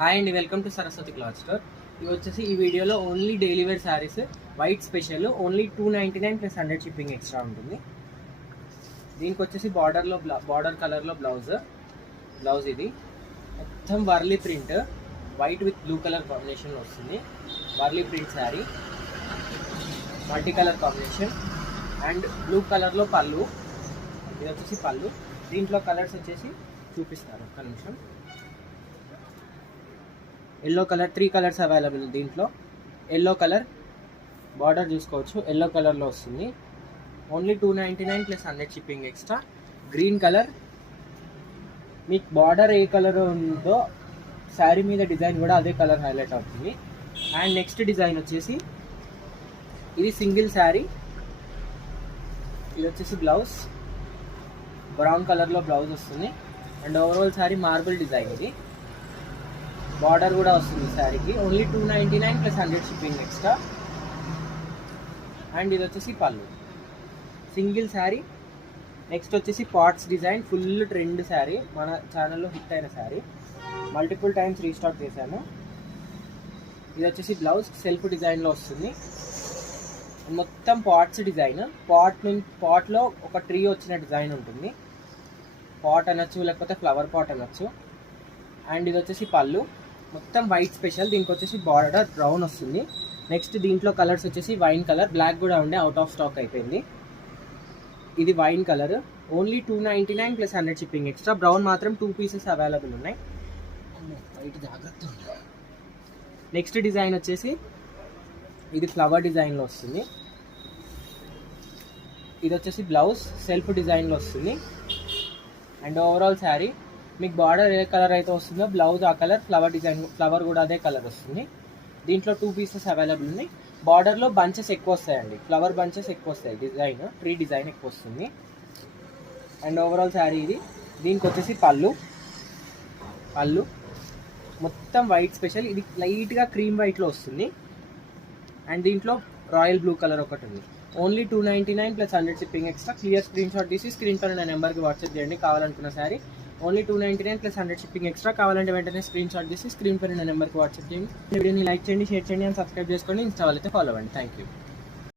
Hi అండి, welcome to Saraswati cloth store. ఇవి వచ్చేసి ఈ వీడియోలో only daily wear saris, white special, only 299 plus 100 shipping extra ఉంటుంది. దీనికి వచ్చేసి బార్డర్ కలర్లో బ్లౌజ్ ఇది మొత్తం Warli print, white with blue colour కాంబినేషన్లో వస్తుంది. Warli print sari, multi colour combination and blue కలర్లో పళ్ళు. ఇది వచ్చేసి పళ్ళు. దీంట్లో కలర్స్ వచ్చేసి చూపిస్తారు, ఒక్క నిమిషం. ఎల్లో కలర్, 3 కలర్స్ అవైలబుల్ దీంట్లో. ఎల్లో కలర్ బార్డర్ చూసుకోవచ్చు, ఎల్లో కలర్లో వస్తుంది. Only 299 plus 100 shipping extra. Green colour, మీకు బార్డర్ ఏ కలర్ ఉందో శారీ మీద డిజైన్ కూడా అదే కలర్ హైలైట్ అవుతుంది. అండ్ నెక్స్ట్ డిజైన్ వచ్చేసి ఇది సింగిల్ శారీ. ఇది వచ్చేసి బ్లౌజ్, బ్రౌన్ కలర్లో బ్లౌజ్ వస్తుంది. And overall sari marble design. ఇది బార్డర్ కూడా వస్తుంది శారీకి. Only 299 plus 100 shipping extra. And ఇది వచ్చేసి పళ్ళు, సింగిల్ శారీ. నెక్స్ట్ వచ్చేసి pots design, full trend sari, మన ఛానల్లో హిట్ అయిన శారీ, మల్టిపుల్ టైమ్స్ రీస్టాక్ చేశాను. ఇది వచ్చేసి బ్లౌజ్, సెల్ఫ్ డిజైన్లో వస్తుంది. మొత్తం పాట్స్ డిజైన్. పాట్లో ఒక ట్రీ వచ్చిన డిజైన్ ఉంటుంది. పాట్ అనొచ్చు, లేకపోతే ఫ్లవర్ పాట్ అనొచ్చు. అండ్ ఇది వచ్చేసి పళ్ళు, మొత్తం వైట్ స్పెషల్. దీనికి వచ్చేసి బార్డర్ బ్రౌన్ వస్తుంది. నెక్స్ట్ దీంట్లో కలర్స్ వచ్చేసి వైన్ కలర్, బ్లాక్ కూడా ఉండే, అవుట్ ఆఫ్ స్టాక్ అయిపోయింది. ఇది wine colour. Only 299 plus 100 shipping extra. Brown మాత్రం 2 పీసెస్ అవైలబుల్ ఉన్నాయి. వైట్ జాగ్రత్త. నెక్స్ట్ డిజైన్ వచ్చేసి ఇది ఫ్లవర్ డిజైన్లో వస్తుంది. ఇది వచ్చేసి బ్లౌజ్, సెల్ఫ్ డిజైన్లో వస్తుంది. అండ్ ఓవరాల్ శారీ మీకు బార్డర్ ఏ కలర్ అయితే వస్తుందో బ్లౌజ్ ఆ కలర్, ఫ్లవర్ డిజైన్, ఫ్లవర్ కూడా అదే కలర్ వస్తుంది. దీంట్లో 2 పీసెస్ అవైలబుల్ ఉన్నాయి. బార్డర్లో బంచెస్ ఎక్కువ వస్తాయండి, ఫ్లవర్ బంచెస్ ఎక్కువ వస్తాయి. డిజైన్, ట్రీ డిజైన్ ఎక్కువ వస్తుంది. అండ్ ఓవరాల్ శారీ ఇది. దీనికి వచ్చేసి పళ్ళు మొత్తం వైట్ స్పెషల్. ఇది లైట్గా క్రీమ్ వైట్లో వస్తుంది. అండ్ దీంట్లో రాయల్ బ్లూ కలర్ ఒకటి ఉంది. Only 299 plus 100 shipping extra. Clear screen shot తీసి స్క్రీన్ పైన నా నెంబర్కి వాట్సాప్ చేయండి కావాలనుకున్న sari. Only 299 plus 100 shipping extra. కావాలంటే వెంటనే స్క్రీన్ షాట్ తీసి స్క్రీన్ పైన నా నెంబర్కి వాట్సాప్ చేయండి. వీడియోని లైక్ చేయండి, షేర్ చేయండి అండ్ సబ్స్క్రైబ్ చేసుకోండి. ఇన్స్టా వాళ్ళైతే ఫాలో అవ్వండి. Thank you.